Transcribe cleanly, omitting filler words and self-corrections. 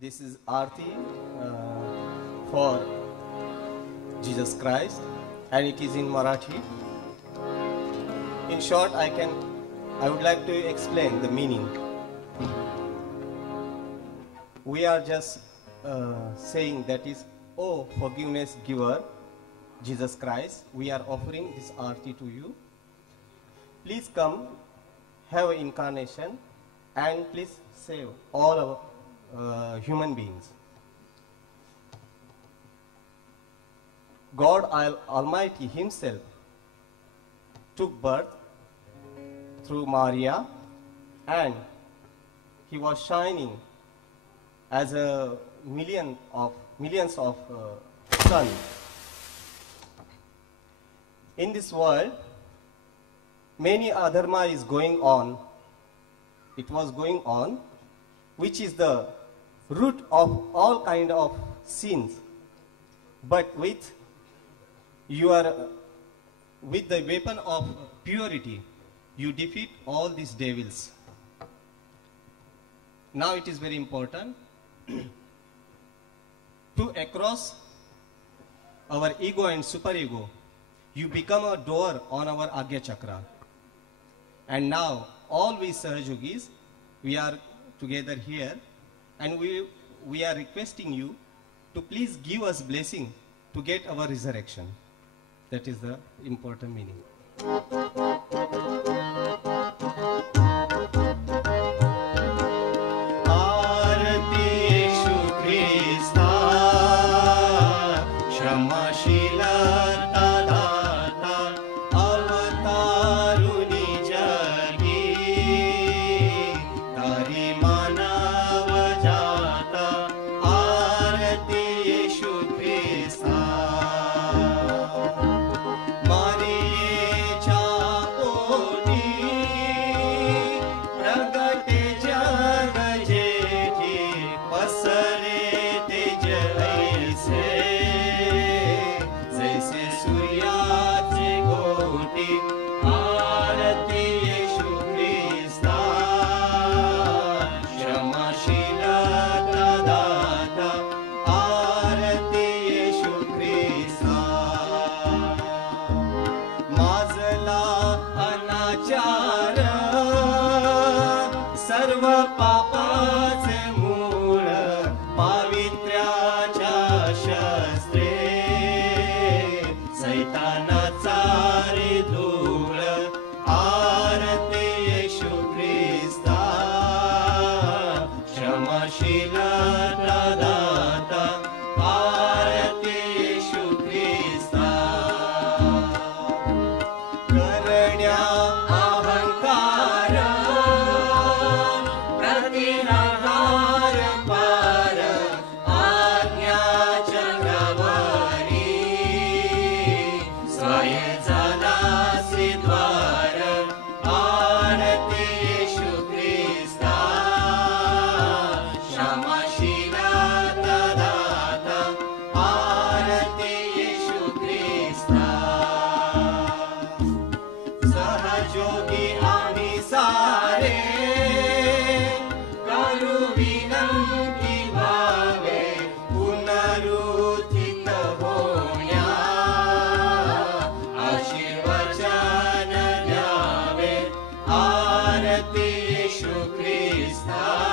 This is Aarti for Jesus Christ, and it is in Marathi. In short, I would like to explain the meaning. We are just saying that is, oh forgiveness giver, Jesus Christ, we are offering this Aarti to you. Please come, have an incarnation, and please save all our human beings. God Almighty Himself took birth through Maria, and He was shining as a millions of sun. In this world, many adharma is going on. It was going on, which is the root of all kind of sins. But with the weapon of purity, you defeat all these devils. Now it is very important to across our ego and superego, you become a door on our Agya Chakra. And now all we Sahajogis, we are together here, and we are requesting you to please give us blessing to get our resurrection. That is the important meaning. Krishna